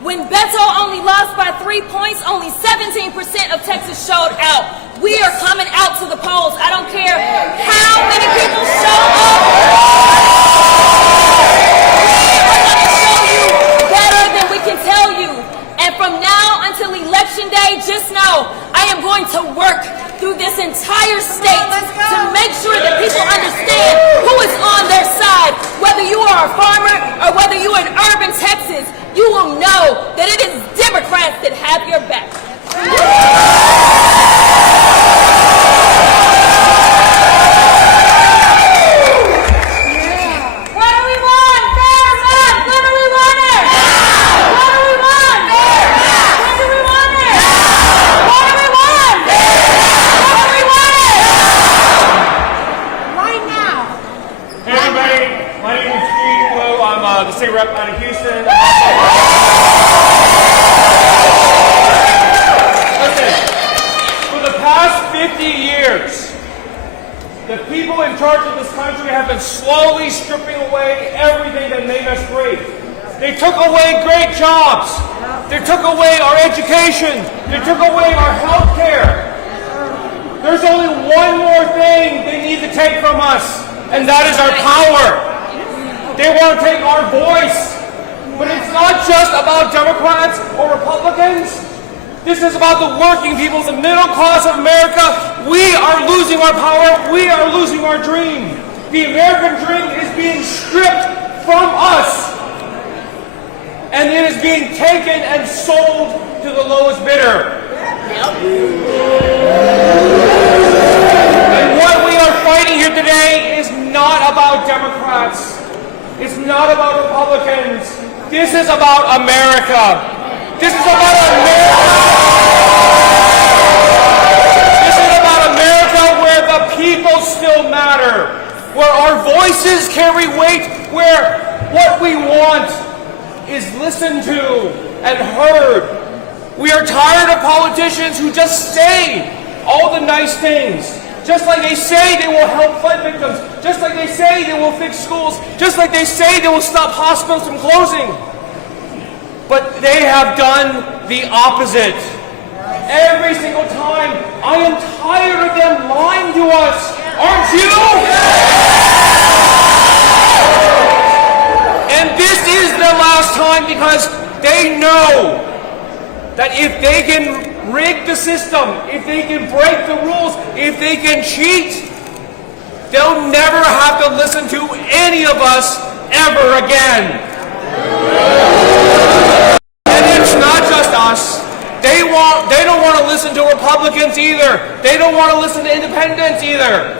When Beto only lost by 3 points, only 17% of Texas showed out. We are coming out to the polls. I don't care how many people show up. We are going to show you better than we can tell you. And from now until Election Day, just know I am going to work through this entire state to make sure that people understand who is on their side. Whether you are a farmer or whether you are in urban Texas, you will know that it is Democrats that have your back. The state rep out of Houston. Listen, for the past 50 years, the people in charge of this country have been slowly stripping away everything that made us great. They took away great jobs. They took away our education. They took away our health care. There's only one more thing they need to take from us, and that is our power. They want to take our voice. But it's not just about Democrats or Republicans. This is about the working people, the middle class of America. We are losing our power. We are losing our dream. The American dream is being stripped from us. And it is being taken and sold to the lowest bidder. And what we are fighting here today is not about Democrats. It's not about Republicans. This is about America. This is about America. This is about America where the people still matter, where our voices carry weight, where what we want is listened to and heard. We are tired of politicians who just say all the nice things. Just like they say they will help flood victims, just like they say they will fix schools, just like they say they will stop hospitals from closing. But they have done the opposite. Every single time. I am tired of them lying to us. Aren't you? And this is their last time because they know that if they can rig the system, if they can break the rules, if they can cheat, they'll never have to listen to any of us ever again. And it's not just us. They don't want to listen to Republicans either. They don't want to listen to independents either.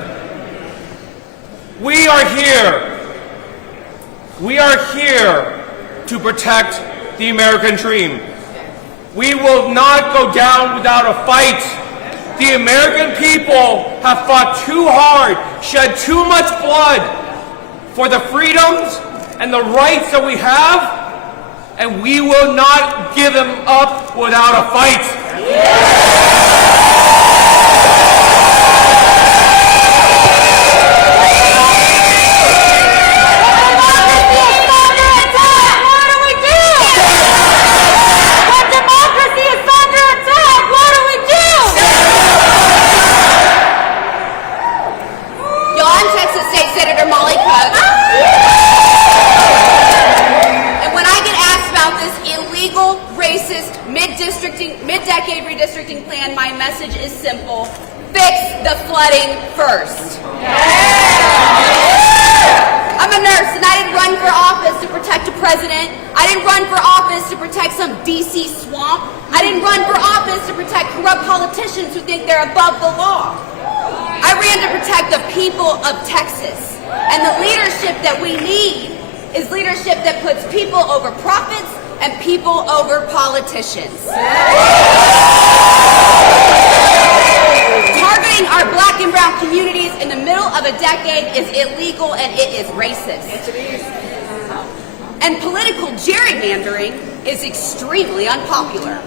We are here. We are here to protect the American dream. We will not go down without a fight. The American people have fought too hard, shed too much blood for the freedoms and the rights that we have, and we will not give them up without a fight. Mid-decade redistricting plan, my message is simple. Fix the flooding first. I'm a nurse and I didn't run for office to protect a president. I didn't run for office to protect some DC swamp. I didn't run for office to protect corrupt politicians who think they're above the law. I ran to protect the people of Texas. And the leadership that we need is leadership that puts people over profits and people over politicians. Targeting our black and brown communities in the middle of a decade is illegal and it is racist. And political gerrymandering is extremely unpopular.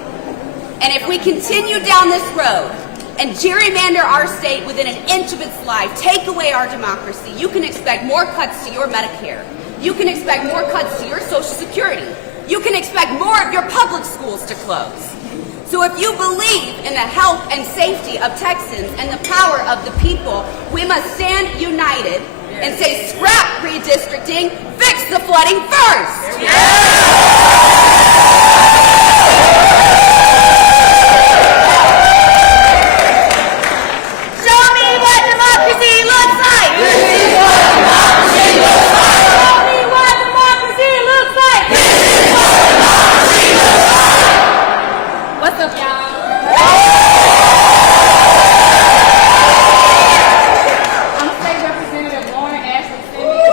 And if we continue down this road and gerrymander our state within an inch of its life, take away our democracy, you can expect more cuts to your Medicare. You can expect more cuts to your Social Security. You can expect more of your public borders to close. So if you believe in the health and safety of Texans and the power of the people, we must stand united and say, scrap redistricting, fix the flooding first. Show me what democracy looks like. This is what democracy looks like. Show me what democracy looks like. This is what democracy looks like. What's up, y'all? I'm State Representative Lauren Ashley Simmons.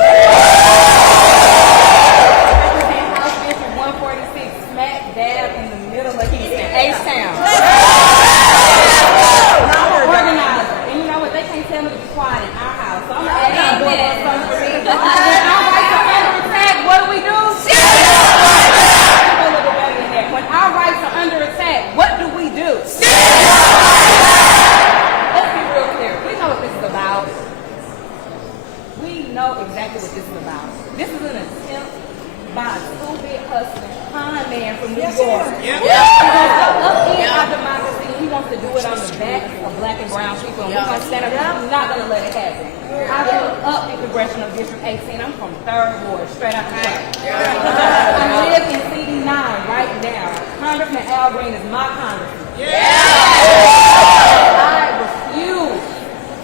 Represent House District 146, smack dab in the middle of Houston, H-Town. I'm an organizer, and you know what? They can't tell me to be quiet in our house, so I'm going to ask them to do a little something for me. When our rights are under attack, what do we do? A little bit better than that. When our rights are under attack, what do we do? Let's be real clear. We know what this is about. We know exactly what this is about. This is an attempt by a stupid, hustling con man from New York. He wants to upend our democracy. He wants to do it on the back of black and brown people. And we're going to stand up. We're not going to let it happen. I grew up in Congressional District 18. I'm from 3rd Ward, straight out the back. I live in CD9 right now. Congressman Al Green is my congressman. I refuse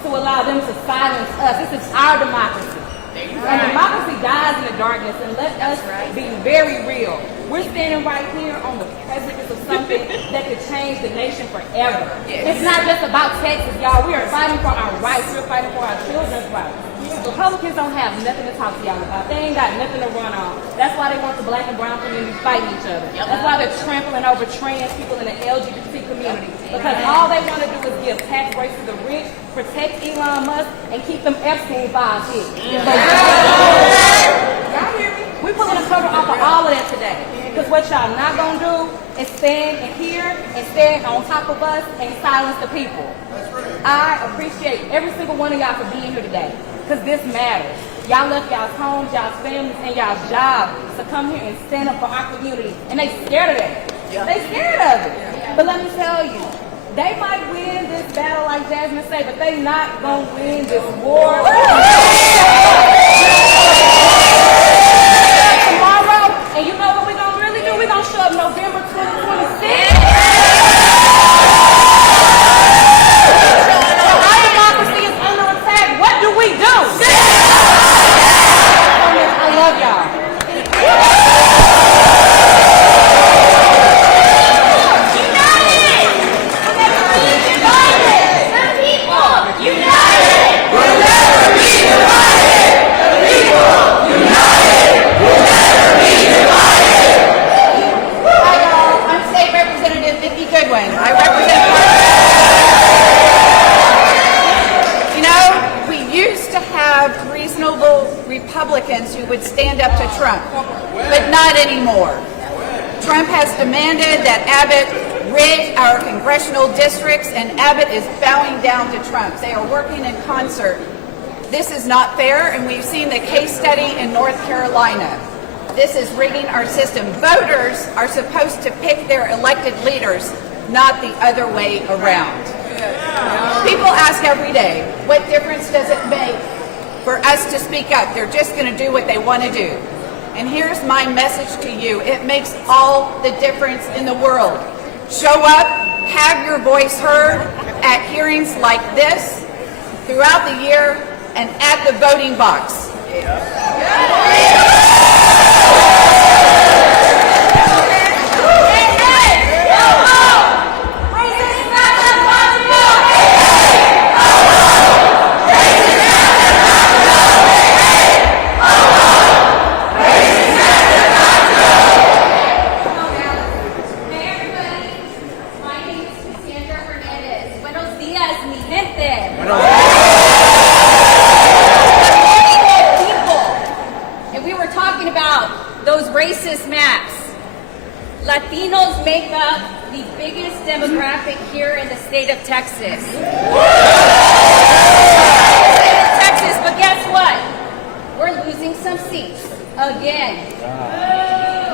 to allow them to silence us. This is our democracy. And democracy dies in the darkness, and let us be very real. We're standing right here on the precipice of something that could change the nation forever. It's not just about Texas, y'all. We are fighting for our rights. We're fighting for our children's rights. Republicans don't have nothing to talk to y'all about. They ain't got nothing to run on. That's why they want the black and brown community fighting each other. That's why they're trampling over trans people in the LGBT community. Because all they want to do is give tax breaks to the rich, protect Elon Musk, and keep them Epstein files hid. Y'all hear me? We're pulling the cover off of all of that today. Because what y'all not going to do is stand and hear and stand on top of us and silence the people. I appreciate every single one of y'all for being here today. Because this matters. Y'all left y'all's homes, y'all's families, and y'all's jobs to come here and stand up for our community. And they scared of that. They scared of it. But let me tell you, they might win this battle like Jasmine said, but they not going to win this war. Tomorrow, and you know what we're going to really do? We're going to show up November 2026. Our democracy is under attack. What do we do? I love y'all. I represent. You know, we used to have reasonable Republicans who would stand up to Trump, but not anymore. Trump has demanded that Abbott rid our congressional districts, and Abbott is bowing down to Trump. They are working in concert. This is not fair, and we've seen the case study in North Carolina. This is rigging our system. Voters are supposed to pick their elected leaders, not the other way around. People ask every day, what difference does it make for us to speak up? They're just going to do what they want to do. And here's my message to you. It makes all the difference in the world. Show up, have your voice heard at hearings like this throughout the year and at the voting box. Racist maps. Latinos make up the biggest demographic here in the state of Texas. But guess what? We're losing some seats again.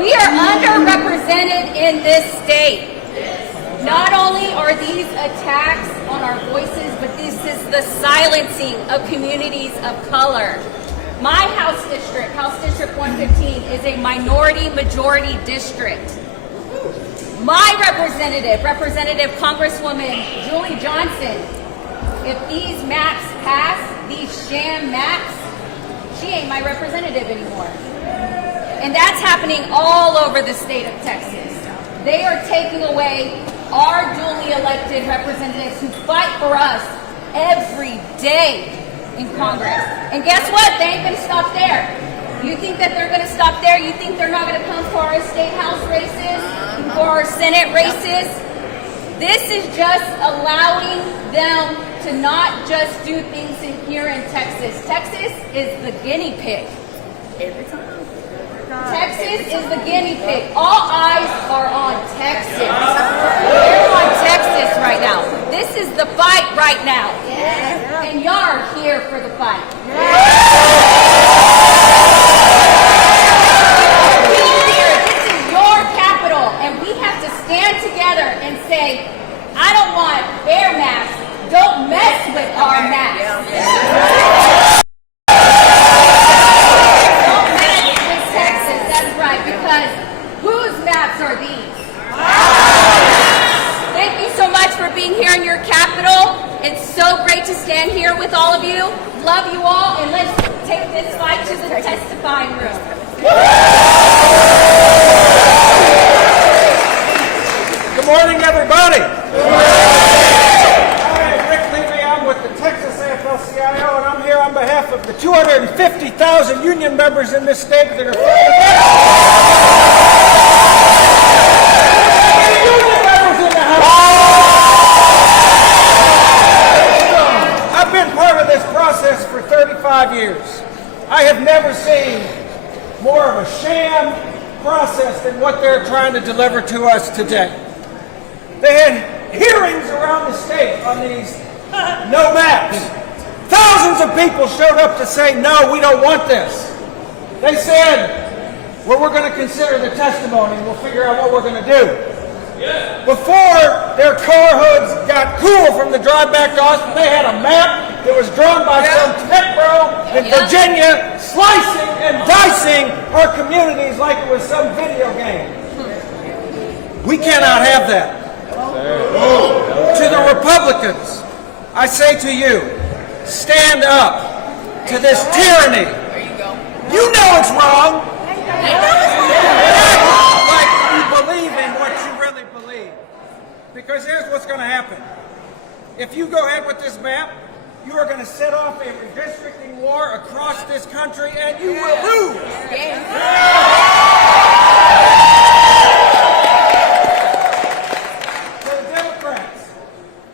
We are underrepresented in this state. Not only are these attacks on our voices, but this is the silencing of communities of color. My House District 115, is a minority-majority district. My Representative Congresswoman Julie Johnson, if these maps pass, these sham maps, she ain't my representative anymore. And that's happening all over the state of Texas. They are taking away our duly elected representatives who fight for us every day in Congress. And guess what? They ain't going to stop there. You think that they're going to stop there? You think they're not going to come for our state house races, for our Senate races? This is just allowing them to not just do things in here in Texas. Texas is the guinea pig. Every time. Texas is the guinea pig. All eyes are on Texas. They're on Texas right now. This is the fight right now. And y'all are here for the fight. This is your capital, and we have to stand together and say, I don't want their maps. Don't mess with our maps. Are these. Thank you so much for being here in your capital. It's so great to stand here with all of you. Love you all, and let's take this fight to the testifying room. Good morning, everybody. I'm Rick Levy. I'm with the Texas AFL-CIO, and I'm here on behalf of the 250,000 union members in this state that are I've been part of this process for 35 years. I have never seen more of a sham process than what they're trying to deliver to us today. They had hearings around the state on these no maps. Thousands of people showed up to say, no, we don't want this. They said, well, we're going to consider the testimony and we'll figure out what we're going to do. Before their car hoods got cool from the drive back to Austin, they had a map that was drawn by some tech bro in Virginia, slicing and dicing our communities like it was some video game. We cannot have that. To the Republicans, I say to you, stand up to this tyranny. You know it's wrong. Like you believe in what you really believe. Because here's what's going to happen. If you go ahead with this map, you are going to set off a redistricting war across this country, and you will lose. To the Democrats,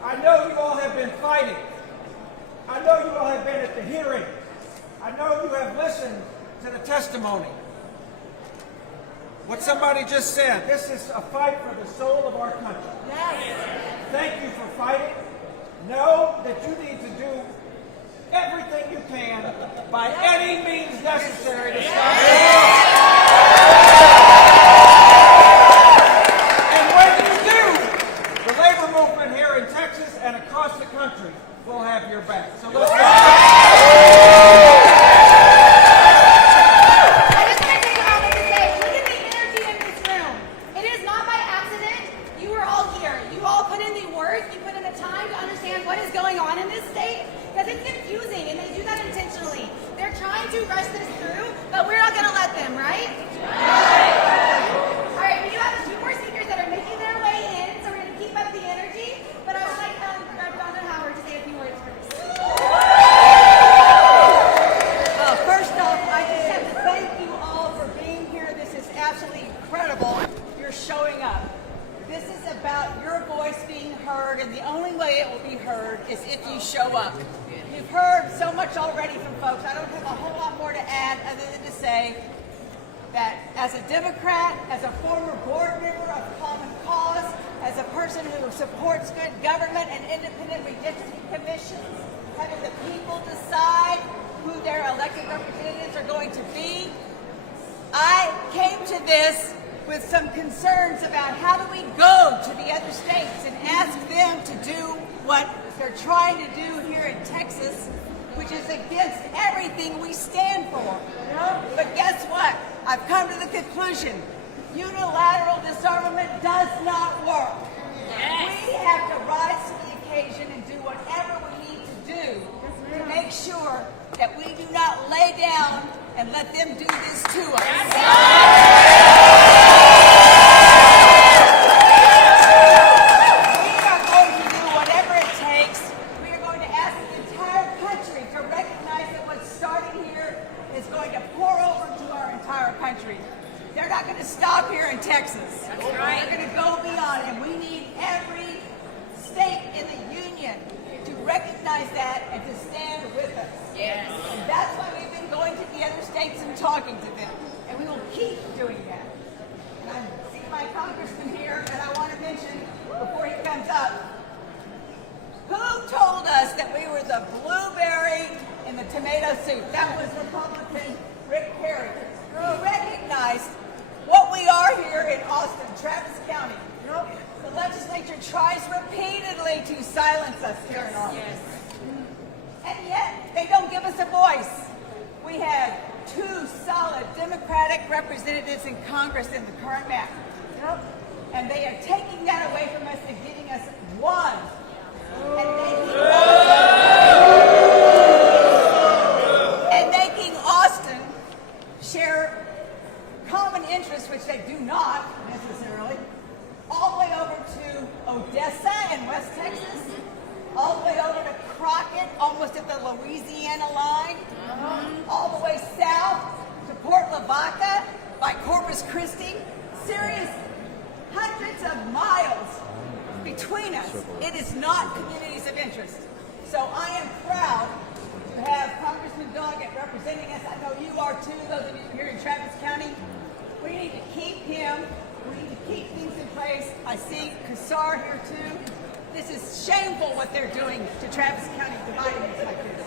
I know you all have been fighting. I know you all have been at the hearing. I know you have listened to the testimony. What somebody just said, this is a fight for the soul of our country. Thank you for fighting. Know that you need to do everything you can by any means necessary to stop the war. And when you do, the labor movement here in Texas and across the country will have your back. So let's go. As a Democrat, as a former board member of Common Cause, as a person who supports good government and independent redistricting commissions, having the people decide who their elected representatives are going to be, I came to this with some concerns about how do we go to the other states and ask them to do what they're trying to do here in Texas, which is against everything we stand for. But guess what? I've come to the conclusion, unilateral disarmament does not work. We have to rise to the occasion and do whatever we need to do to make sure that we do not lay down and let them do this to us. We are going to do whatever it takes. We are going to ask the entire country to recognize that what started here is going to pour over to our entire country. They're not going to stop here in Texas. That's right. They're going to go beyond, and we need every state in the union to recognize that and to stand with us. Yes. And that's why we've been going to the other states and talking to them, and we will keep doing that. And I see my congressman here, and I want to mention before he comes up, who told us that we were the blueberry in the tomato soup? That was Republican Rick Perry, who recognized what we are here in Austin, Travis County. The legislature tries repeatedly to silence us here in Austin. Yes. And yet, they don't give us a voice. We have 2 solid Democratic representatives in Congress in the current map. And they are taking that away from us and giving us 1. And making Austin share common interests, which they do not necessarily, all the way over to Odessa in West Texas, all the way over to Crockett, almost at the Louisiana line, all the way south to Port Lavaca by Corpus Christi. Serious, hundreds of miles between us. It is not communities of interest. So I am proud to have Congressman Doggett representing us. I know you are too, those of you here in Travis County. We need to keep him. We need to keep things in place. I see Kassar here too. This is shameful what they're doing to Travis County, dividing us like this.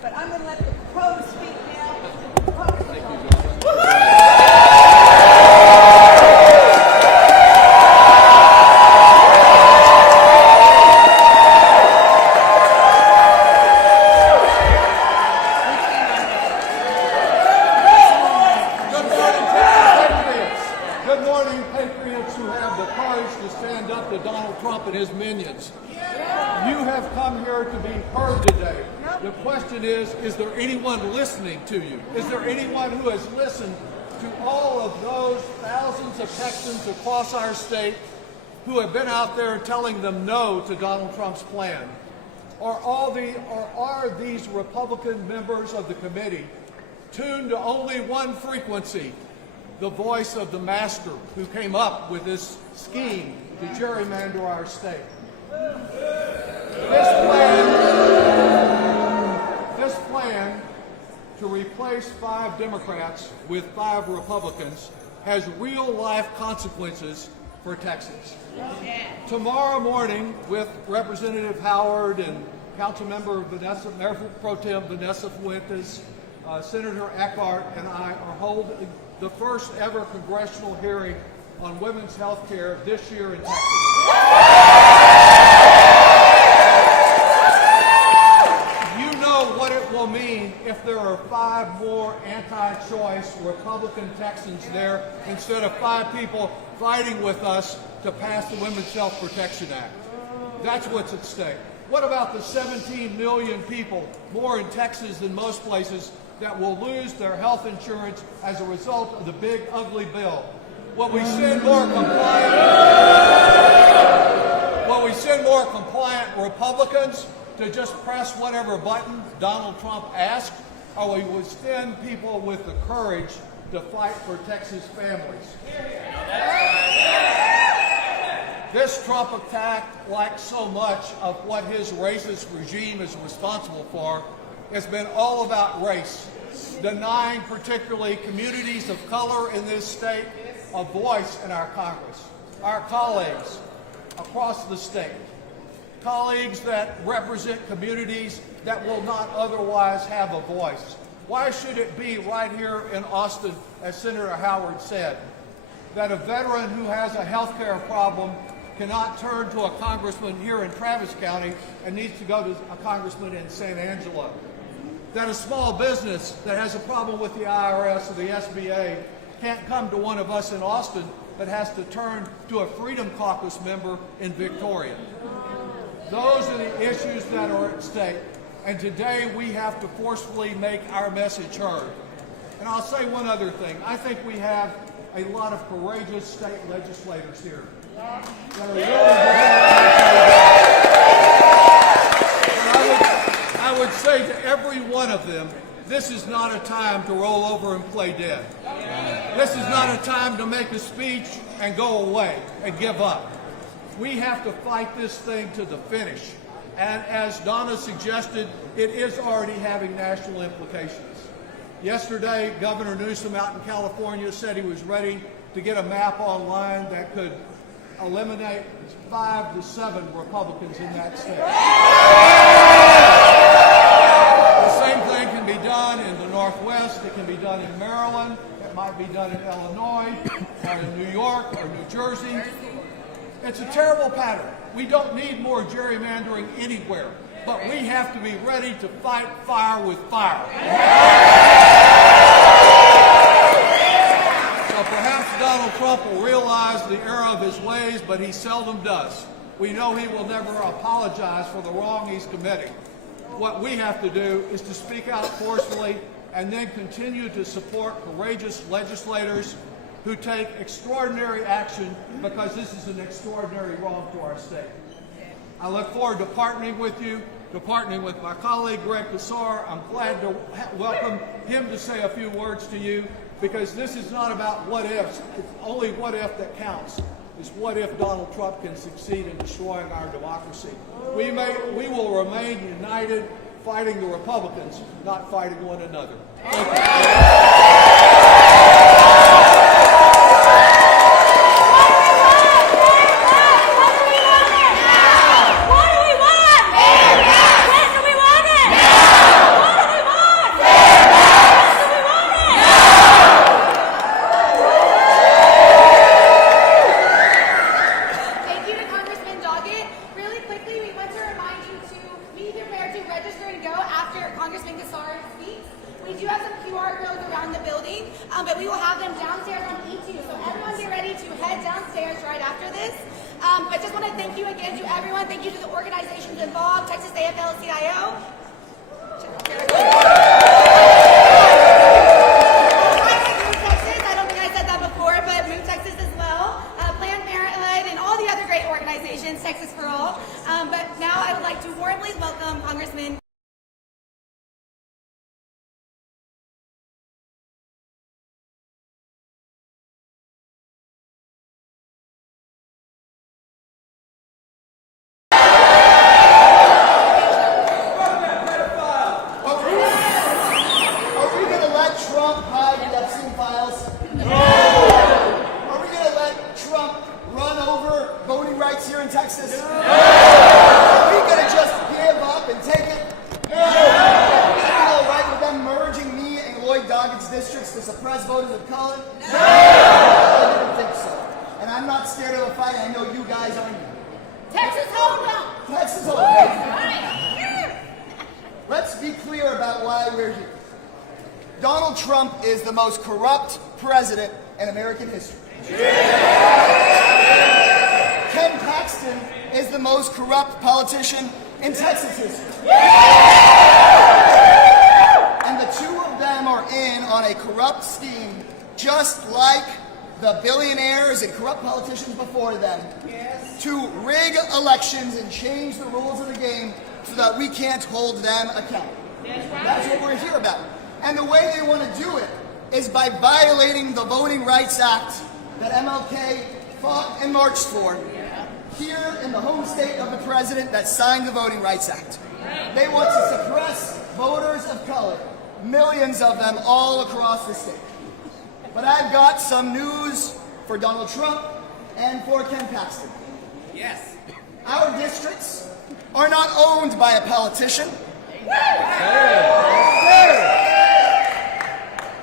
But I'm going to let the pros speak now. His minions. You have come here to be heard today. The question is there anyone listening to you? Is there anyone who has listened to all of those thousands of Texans across our state who have been out there telling them no to Donald Trump's plan? Or are these Republican members of the committee tuned to only one frequency, the voice of the master who came up with this scheme to gerrymander our state? This plan to replace 5 Democrats with 5 Republicans has real-life consequences for Texas. Tomorrow morning, with Representative Howard and Councilmember Mayor Pro Tem Vanessa Fuentes, Senator Eckhart, and I are holding the first ever congressional hearing on women's health care this year in Texas. You know what it will mean if there are 5 more anti-choice Republican Texans there instead of 5 people fighting with us to pass the Women's Health Protection Act. That's what's at stake. What about the 17 million people, more in Texas than most places, that will lose their health insurance as a result of the big, ugly bill? Will we send more compliant Republicans to just press whatever button Donald Trump asks? Or will we send people with the courage to fight for Texas families? This Trump attack, like so much of what his racist regime is responsible for, has been all about race, denying particularly communities of color in this state a voice in our Congress, our colleagues across the state, colleagues that represent communities that will not otherwise have a voice. Why should it be right here in Austin, as Senator Howard said, that a veteran who has a health care problem cannot turn to a congressman here in Travis County and needs to go to a congressman in San Angelo. That a small business that has a problem with the IRS or the SBA can't come to one of us in Austin, but has to turn to a Freedom Caucus member in Victoria. Those are the issues that are at stake, and today we have to forcefully make our message heard. And I'll say one other thing. I think we have a lot of courageous state legislators here. That are really I would say to every one of them, this is not a time to roll over and play dead. This is not a time to make a speech and go away and give up. We have to fight this thing to the finish. And as Donna suggested, it is already having national implications. Yesterday, Governor Newsom out in California said he was ready to get a map online that could eliminate 5 to 7 Republicans in that state. The same thing can be done in the Northwest. It can be done in Maryland. It might be done in Illinois or in New York or New Jersey. It's a terrible pattern. We don't need more gerrymandering anywhere, but we have to be ready to fight fire with fire. So perhaps Donald Trump will realize the error of his ways, but he seldom does. We know he will never apologize for the wrong he's committing. What we have to do is to speak out forcefully and then continue to support courageous legislators who take extraordinary action, because this is an extraordinary wrong to our state. I look forward to partnering with you, to partnering with my colleague Greg Casar. I'm glad to welcome him to say a few words to you, because this is not about what ifs. It's only what if that counts. It's what if Donald Trump can succeed in destroying our democracy. We will remain united, fighting the Republicans, not fighting one another. Thank you. But we will have them downstairs on E2. So everyone get ready to head downstairs right after this. But just want to thank you again to everyone. Thank you to the organizations involved, Texas AFL-CIO. Texas, I don't think I said that before, but Move Texas as well. Planned Parenthood and all the other great organizations, Texas for All. But now I would like to warmly welcome Congressman here in Texas? No. Are we going to just give up and take it? No. Are we all right with them merging me and Lloyd Doggett's districts to suppress voters of color? No. I didn't think so. And I'm not scared of a fight. I know you guys aren't. Texas hold up. Texas hold up. Let's be clear about why we're here. Donald Trump is the most corrupt president in American history. Ken Paxton is the most corrupt politician in Texas history. And the two of them are in on a corrupt scheme, just like the billionaires and corrupt politicians before them, to rig elections and change the rules of the game so that we can't hold them accountable. That's what we're here about. And the way they want to do it is by violating the Voting Rights Act that MLK fought and marched for here in the home state of the president that signed the Voting Rights Act. They want to suppress voters of color, millions of them all across the state. But I've got some news for Donald Trump and for Ken Paxton. Yes. Our districts are not owned by a politician.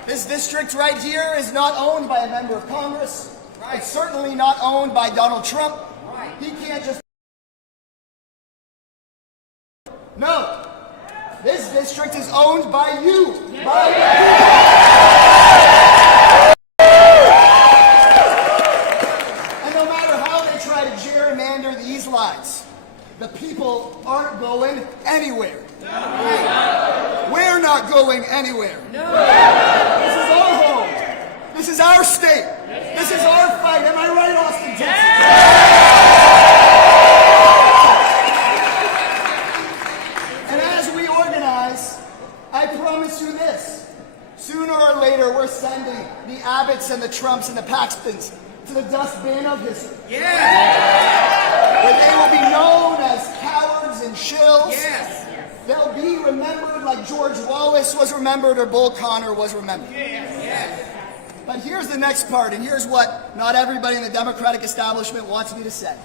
This district right here is not owned by a member of Congress. It's certainly not owned by Donald Trump. He can't just... No. This district is owned by you. By the And no matter how they try to gerrymander these lines, the people aren't going anywhere. We're not going anywhere. This is our home. This is our state. This is our fight. Am I right, Austin, Texas? And as we organize, I promise you this. Sooner or later, we're sending the Abbotts and the Trumps and the Paxtons to the dustbin of history. Where they will be known as cowards and shills. They'll be remembered like George Wallace was remembered or Bull Connor was remembered. But here's the next part, and here's what not everybody in the Democratic establishment wants me to say.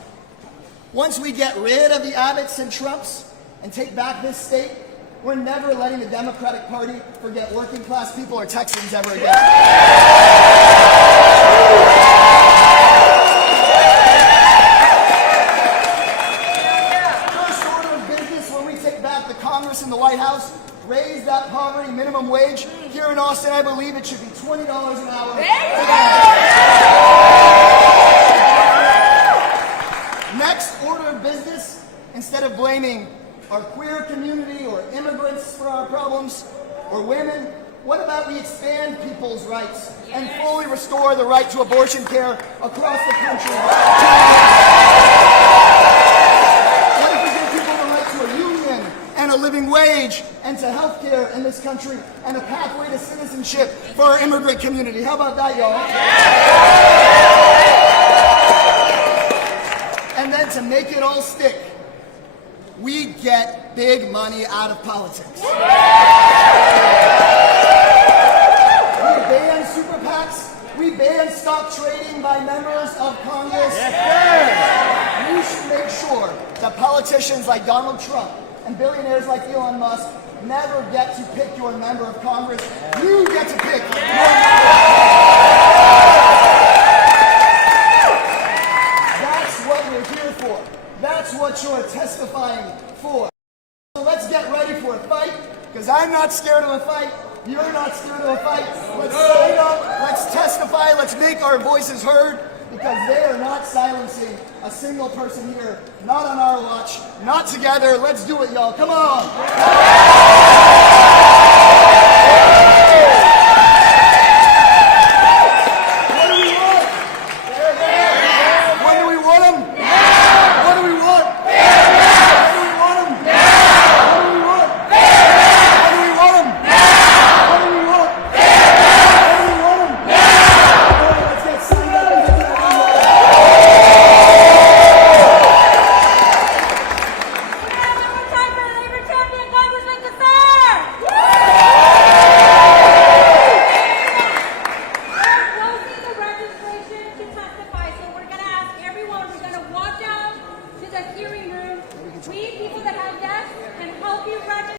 Once we get rid of the Abbotts and Trumps and take back this state, we're never letting the Democratic Party forget working class people or Texans ever again. First order of business when we take back the Congress and the White House, raise that poverty minimum wage. Here in Austin, I believe it should be $20 an hour. Next order of business, instead of blaming our queer community or immigrants for our problems, or women, what about we expand people's rights and fully restore the right to abortion care across the country? What if we give people the right to a union and a living wage and to health care in this country and a pathway to citizenship for our immigrant community? How about that, y'all? And then to make it all stick, we get big money out of politics. We ban super PACs. We ban stock trading by members of Congress. We should make sure that politicians like Donald Trump and billionaires like Elon Musk never get to pick your member of Congress. You get to pick your member of Congress. That's what we're here for. That's what you're testifying for. So let's get ready for a fight, because I'm not scared of a fight. You're not scared of a fight. Let's sign up. Let's testify. Let's make our voices heard, because they are not silencing a single person here. Not on our watch. Not together. Let's do it, y'all. Come on.